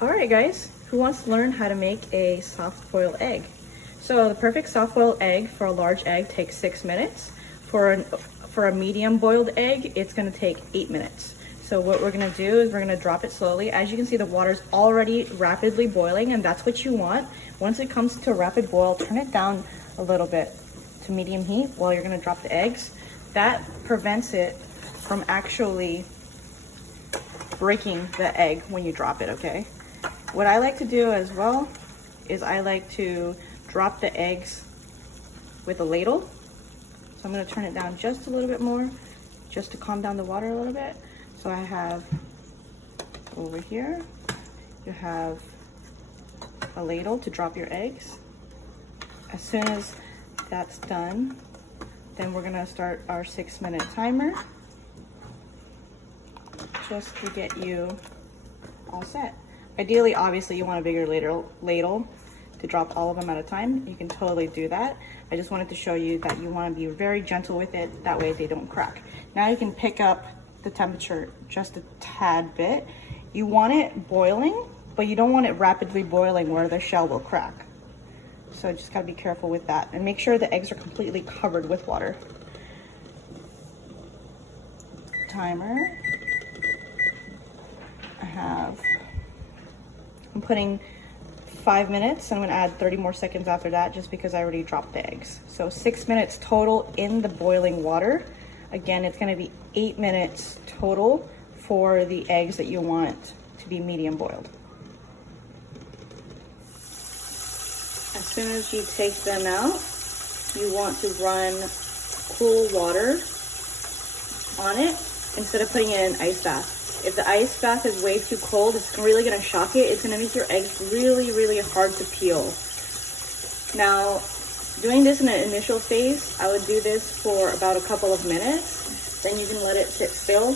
All right, guys, who wants to learn how to make a soft boiled egg? So the perfect soft boiled egg for a large egg takes 6 minutes. For a medium boiled egg, it's gonna take 8 minutes. So what we're gonna do is we're gonna drop it slowly. As you can see, the water's already rapidly boiling, and that's what you want. Once it comes to a rapid boil, turn it down a little bit to medium heat while you're gonna drop the eggs. That prevents it from actually breaking the egg when you drop it, okay? What I like to do as well is I like to drop the eggs with a ladle. So I'm gonna turn it down just a little bit more, just to calm down the water a little bit. So I have over here, you have a ladle to drop your eggs. As soon as that's done, then we're gonna start our 6-minute timer just to get you all set. Ideally, obviously, you want a bigger ladle to drop all of them at a time. You can totally do that. I just wanted to show you that you want to be very gentle with it. That way they don't crack. Now you can pick up the temperature just a tad bit. You want it boiling, but you don't want it rapidly boiling where the shell will crack. So just gotta be careful with that. And make sure the eggs are completely covered with water. Timer. I'm putting 5 minutes. I'm gonna add 30 more seconds after that just because I already dropped the eggs. So 6 minutes total in the boiling water. Again, it's gonna be 8 minutes total for the eggs that you want to be medium boiled. As soon as you take them out, you want to run cool water on it instead of putting it in ice bath. If the ice bath is way too cold, it's really gonna shock it. It's gonna make your eggs really, really hard to peel. Now, doing this in an initial phase, I would do this for about a couple of minutes. Then you can let it sit still.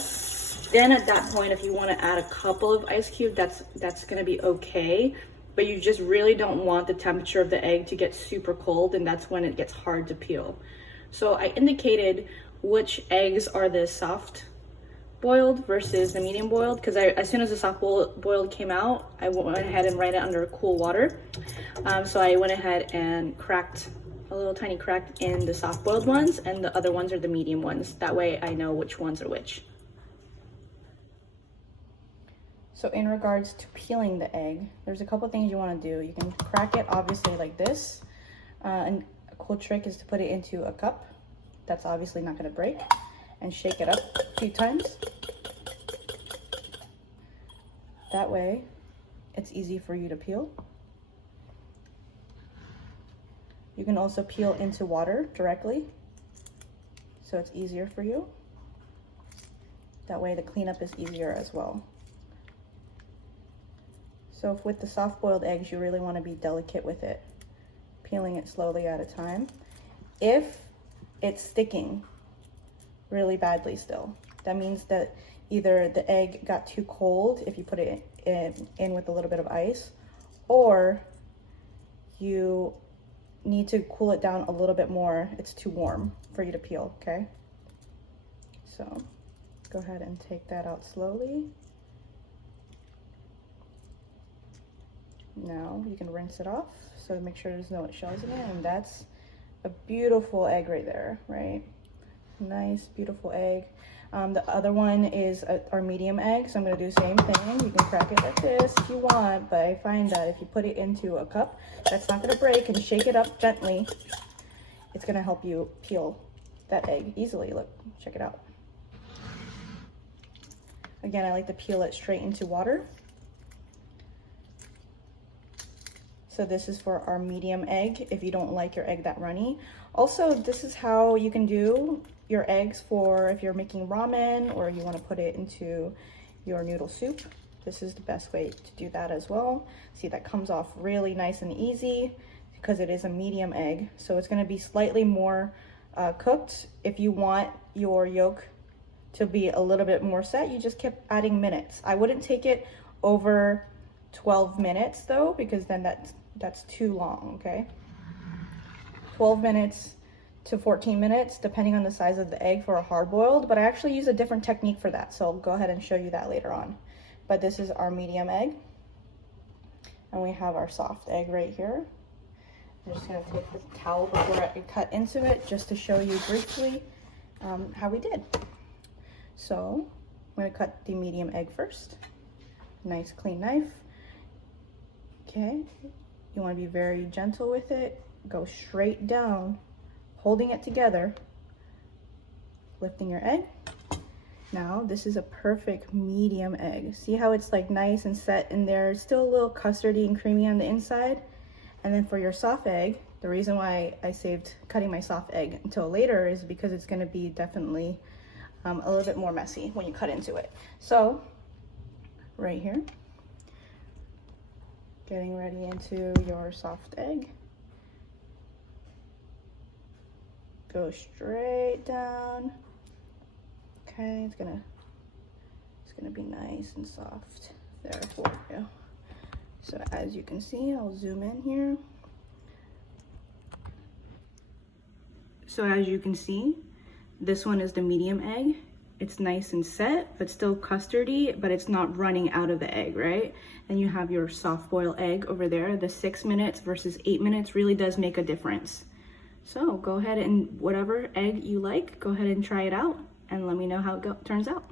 Then at that point, if you wanna add a couple of ice cubes, that's gonna be okay. But you just really don't want the temperature of the egg to get super cold, and that's when it gets hard to peel. So I indicated which eggs are the soft boiled versus the medium boiled, because as soon as the soft boiled came out, I went ahead and ran it under cool water. So I went ahead and cracked a little tiny crack in the soft boiled ones, and the other ones are the medium ones. That way I know which ones are which. So in regards to peeling the egg, there's a couple things you want to do. You can crack it obviously like this, and a cool trick is to put it into a cup that's obviously not going to break, and shake it up a few times. That way it's easy for you to peel. You can also peel into water directly, so it's easier for you. That way the cleanup is easier as well. So with the soft boiled eggs, you really want to be delicate with it, peeling it slowly at a time. If it's sticking really badly still, that means that either the egg got too cold if you put it in with a little bit of ice, or you need to cool it down a little bit more. It's too warm for you to peel, okay? So go ahead and take that out slowly. Now you can rinse it off, so make sure there's no shells in it, and that's a beautiful egg right there, right? Nice, beautiful egg. The other one is our medium egg, so I'm gonna do the same thing. You can crack it like this if you want, but I find that if you put it into a cup that's not gonna break and shake it up gently, it's gonna help you peel that egg easily. Look, check it out. Again, I like to peel it straight into water. So this is for our medium egg if you don't like your egg that runny. Also, this is how you can do your eggs for if you're making ramen or you want to put it into your noodle soup. This is the best way to do that as well. See, that comes off really nice and easy because it is a medium egg. So it's going to be slightly more cooked. If you want your yolk to be a little bit more set, you just keep adding minutes. I wouldn't take it over 12 minutes though, because then that's too long, okay? 12 minutes to 14 minutes, depending on the size of the egg for a hard boiled, but I actually use a different technique for that, so I'll go ahead and show you that later on. But this is our medium egg. And we have our soft egg right here. I'm just gonna take the towel before I cut into it just to show you briefly how we did. So I'm gonna cut the medium egg first. Nice clean knife. Okay, you wanna be very gentle with it. Go straight down, holding it together, lifting your egg. Now, this is a perfect medium egg. See how it's like nice and set in there? It's still a little custardy and creamy on the inside. And then for your soft egg, the reason why I saved cutting my soft egg until later is because it's gonna be definitely a little bit more messy when you cut into it. So, right here, getting ready into your soft egg. Go straight down. Okay, it's gonna be nice and soft there for you. So as you can see, I'll zoom in here. So as you can see, this one is the medium egg. It's nice and set, but still custardy, but it's not running out of the egg, right? And you have your soft boiled egg over there. The 6 minutes versus 8 minutes really does make a difference. So go ahead and whatever egg you like, go ahead and try it out and let me know how it turns out.